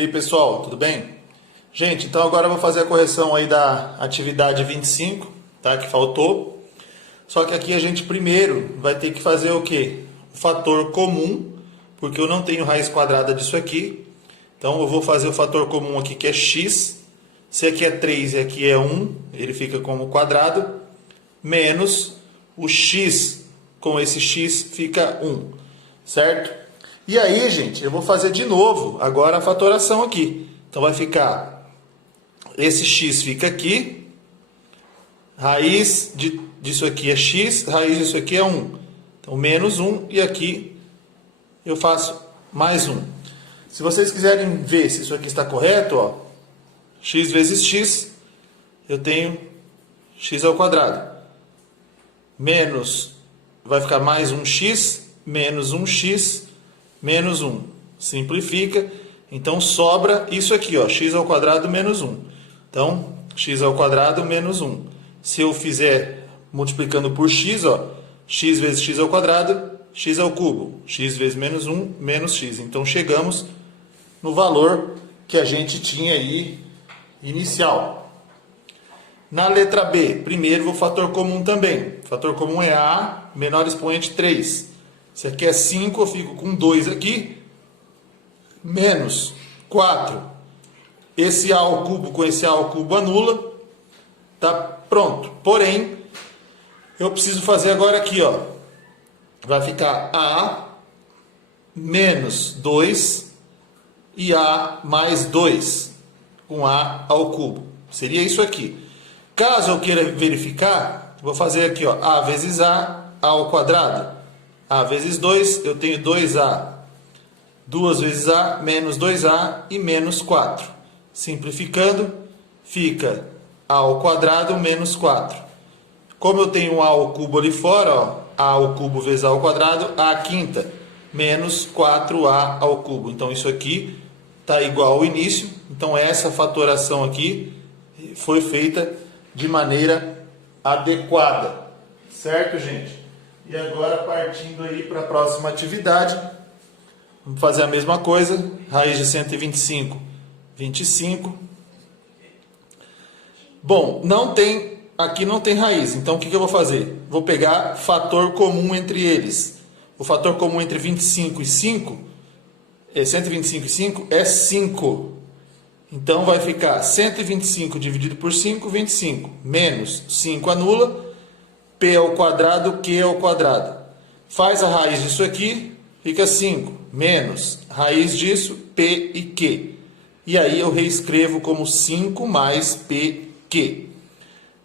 E aí pessoal, tudo bem? Gente, então agora eu vou fazer a correção aí da atividade 25, tá? Que faltou. Só que aqui a gente primeiro vai ter que fazer o quê? O fator comum, porque eu não tenho raiz quadrada disso aqui. Então eu vou fazer o fator comum aqui que é x. Se aqui é 3 e aqui é 1, ele fica como quadrado, menos o x com esse x fica 1, certo? E aí, gente, eu vou fazer de novo agora a fatoração aqui. Então vai ficar, esse x fica aqui, raiz disso aqui é x, raiz disso aqui é 1. Então menos 1 e aqui eu faço mais 1. Se vocês quiserem ver se isso aqui está correto, ó, x vezes x, eu tenho x ao quadrado. Menos, vai ficar mais 1x, menos 1x, menos 1. Simplifica. Então sobra isso aqui, ó, x ao quadrado menos 1. Então, x ao quadrado menos 1. Se eu fizer multiplicando por x, ó, x vezes x ao quadrado, x ao cubo. X vezes menos 1, menos x. Então chegamos no valor que a gente tinha aí inicial. Na letra B, primeiro o fator comum também. O fator comum é a menor expoente 3. Se aqui é 5, eu fico com 2 aqui, menos 4. Esse a ao cubo com esse a ao cubo anula. Tá pronto. Porém, eu preciso fazer agora aqui, ó. Vai ficar a menos 2 e a mais 2, com a ao cubo. Seria isso aqui. Caso eu queira verificar, vou fazer aqui, ó, a vezes a ao quadrado. A vezes 2, eu tenho 2a. 2 vezes a, menos 2a e menos 4. Simplificando, fica a ao quadrado menos 4. Como eu tenho a ao cubo ali fora, ó, a ao cubo vezes a ao quadrado, a quinta, menos 4a ao cubo. Então isso aqui está igual ao início. Então essa fatoração aqui foi feita de maneira adequada. Certo, gente? E agora, partindo aí para a próxima atividade, vamos fazer a mesma coisa. Raiz de 125, 25. Bom, aqui não tem raiz, então o que eu vou fazer? Vou pegar fator comum entre eles. O fator comum entre 25 e 5, 125 e 5 é 5. Então vai ficar 125 dividido por 5, 25. Menos 5 anula. P ao quadrado, Q ao quadrado. Faz a raiz disso aqui, fica 5. Menos raiz disso, P e Q. E aí eu reescrevo como 5 mais PQ.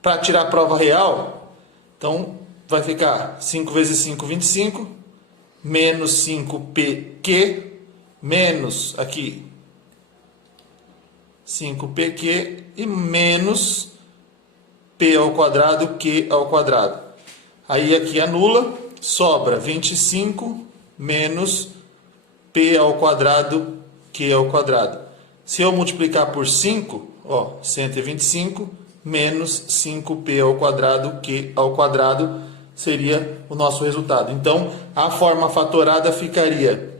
Para tirar a prova real, então vai ficar 5 vezes 5, 25. Menos 5PQ. Menos aqui 5PQ. E menos P ao quadrado, Q ao quadrado. Aí aqui anula, sobra 25 menos P ao quadrado, Q ao quadrado. Se eu multiplicar por 5, ó, 125 menos 5P ao quadrado, Q ao quadrado, seria o nosso resultado. Então, a forma fatorada ficaria,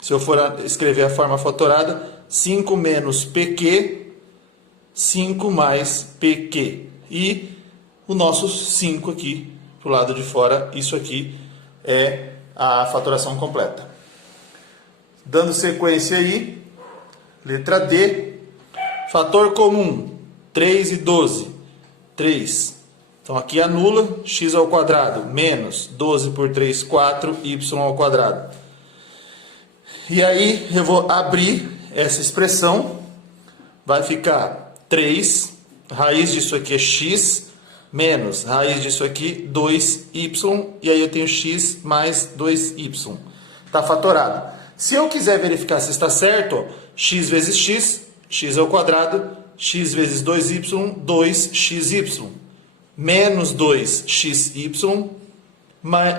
se eu for escrever a forma fatorada, 5 menos PQ, 5 mais PQ. E o nosso 5 aqui, para o lado de fora, isso aqui é a fatoração completa. Dando sequência aí, letra D, fator comum, 3 e 12, 3. Então aqui anula, x ao quadrado, menos 12 por 3, 4, y ao quadrado. E aí eu vou abrir essa expressão, vai ficar 3, raiz disso aqui é x, menos raiz disso aqui, 2y, e aí eu tenho x mais 2y. Está fatorado. Se eu quiser verificar se está certo, ó, x vezes x, x ao quadrado, x vezes 2y, 2xy. Menos 2xy,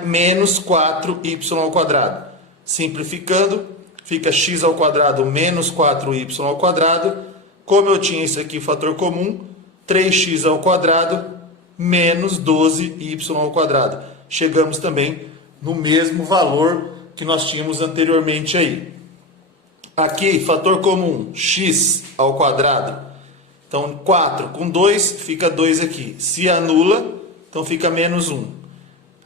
menos 4y ao quadrado. Simplificando, fica x ao quadrado menos 4y ao quadrado. Como eu tinha isso aqui, fator comum, 3x ao quadrado menos 12y ao quadrado. Chegamos também no mesmo valor que nós tínhamos anteriormente aí. Aqui, fator comum, x ao quadrado. Então, 4 com 2, fica 2 aqui. Se anula, então fica menos 1.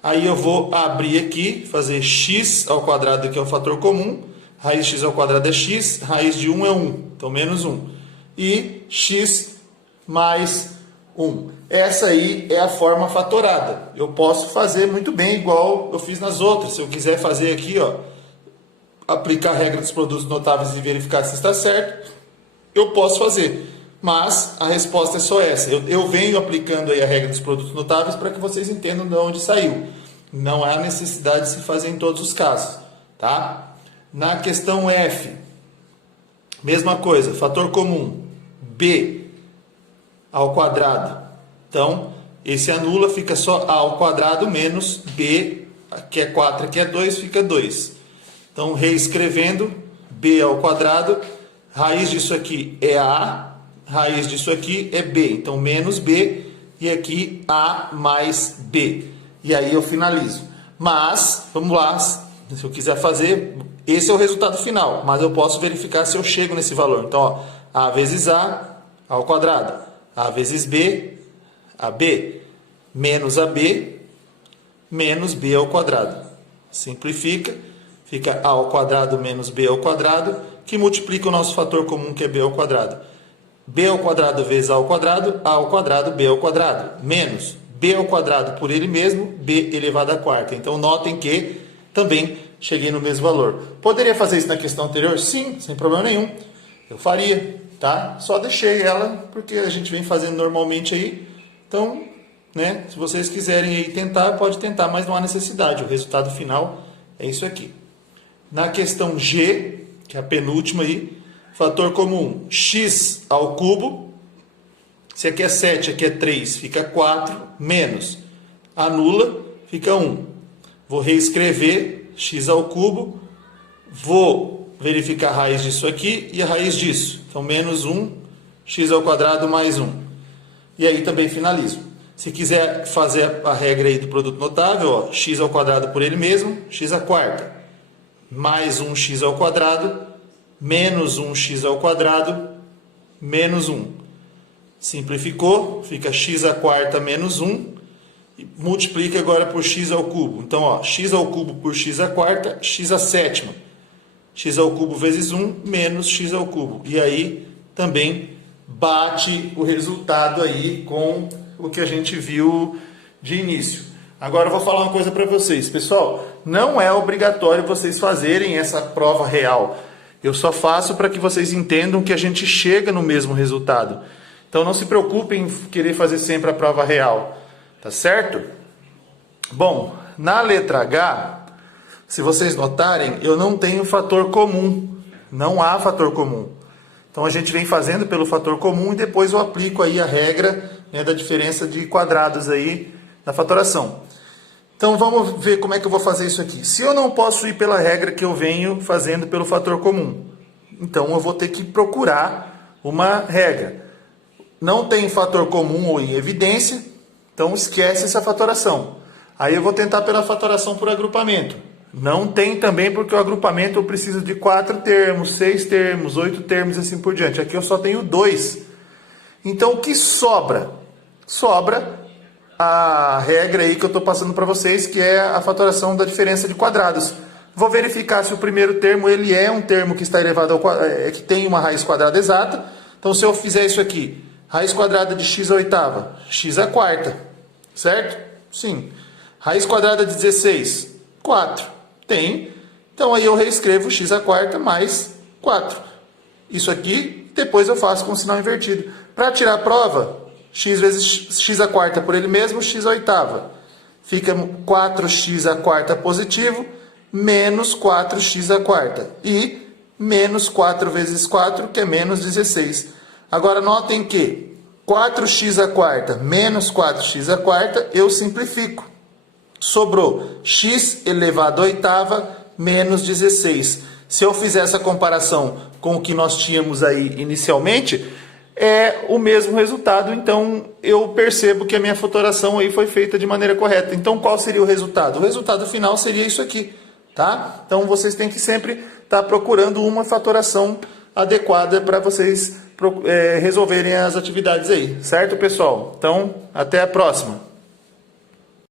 Aí eu vou abrir aqui, fazer x ao quadrado, que é o fator comum. Raiz de x ao quadrado é x, raiz de 1 é 1, então menos 1. E x mais 1. Essa aí é a forma fatorada. Eu posso fazer muito bem igual eu fiz nas outras. Se eu quiser fazer aqui, ó, aplicar a regra dos produtos notáveis e verificar se está certo, eu posso fazer. Mas a resposta é só essa. Eu venho aplicando aí a regra dos produtos notáveis para que vocês entendam de onde saiu. Não há necessidade de se fazer em todos os casos, tá? Na questão F, mesma coisa, fator comum, b ao quadrado. Então, esse anula, fica só a ao quadrado menos b, que é 4, aqui é 2, fica 2. Então, reescrevendo, b ao quadrado, raiz disso aqui é a, raiz disso aqui é b. Então, menos b, e aqui a mais b. E aí eu finalizo. Mas, vamos lá, se eu quiser fazer, esse é o resultado final. Mas eu posso verificar se eu chego nesse valor. Então, ó, a vezes a ao quadrado. A vezes b, AB, menos AB, menos B ao quadrado. Simplifica, fica A ao quadrado menos B ao quadrado, que multiplica o nosso fator comum, que é B ao quadrado. B ao quadrado vezes A ao quadrado, B ao quadrado, menos B ao quadrado por ele mesmo, B elevado à quarta. Então, notem que também cheguei no mesmo valor. Poderia fazer isso na questão anterior? Sim, sem problema nenhum. Eu faria, tá? Só deixei ela, porque a gente vem fazendo normalmente aí. Então, né, se vocês quiserem aí tentar, pode tentar, mas não há necessidade. O resultado final é isso aqui. Na questão G, que é a penúltima aí, fator comum, x ao cubo. Se aqui é 7, aqui é 3, fica 4, menos. Anula, fica 1. Vou reescrever x ao cubo. Vou verificar a raiz disso aqui e a raiz disso. Então, menos 1, x ao quadrado mais 1. E aí também finalizo. Se quiser fazer a regra aí do produto notável, ó, x ao quadrado por ele mesmo, x à quarta, mais 1x ao quadrado, menos 1x ao quadrado, menos 1. Simplificou, fica x à quarta menos 1, e multiplica agora por x ao cubo. Então, ó, x ao cubo por x à quarta, x à sétima. X ao cubo vezes 1, menos x ao cubo. E aí também bate o resultado aí com o que a gente viu de início. Agora eu vou falar uma coisa para vocês. Pessoal, não é obrigatório vocês fazerem essa prova real. Eu só faço para que vocês entendam que a gente chega no mesmo resultado. Então não se preocupem em querer fazer sempre a prova real. Tá certo? Bom, na letra H, se vocês notarem, eu não tenho fator comum. Não há fator comum. Então a gente vem fazendo pelo fator comum e depois eu aplico aí a regra, né, da diferença de quadrados aí na fatoração. Então vamos ver como é que eu vou fazer isso aqui. Se eu não posso ir pela regra que eu venho fazendo pelo fator comum, então eu vou ter que procurar uma regra. Não tem fator comum ou em evidência, então esquece essa fatoração. Aí eu vou tentar pela fatoração por agrupamento. Não tem também, porque o agrupamento eu preciso de 4 termos, 6 termos, 8 termos e assim por diante. Aqui eu só tenho 2. Então o que sobra? Sobra a regra aí que eu estou passando para vocês, que é a fatoração da diferença de quadrados. Vou verificar se o primeiro termo ele é um termo que está elevado ao que tem uma raiz quadrada exata. Então se eu fizer isso aqui, raiz quadrada de x à oitava, x à quarta, certo? Sim. Raiz quadrada de 16, 4. Tem. Então aí eu reescrevo x à quarta mais 4. Isso aqui, depois eu faço com o sinal invertido. Para tirar a prova, x vezes x à quarta por ele mesmo, x à oitava. Fica 4x à quarta positivo, menos 4x à quarta. E menos 4 vezes 4, que é menos 16. Agora notem que 4x à quarta menos 4x à quarta, eu simplifico. Sobrou x elevado à oitava menos 16. Se eu fizer essa comparação com o que nós tínhamos aí inicialmente, é o mesmo resultado. Então eu percebo que a minha fatoração aí foi feita de maneira correta. Então qual seria o resultado? O resultado final seria isso aqui. tá? Então vocês têm que sempre estar procurando uma fatoração adequada para vocês resolverem as atividades aí, certo, pessoal? Então, até a próxima.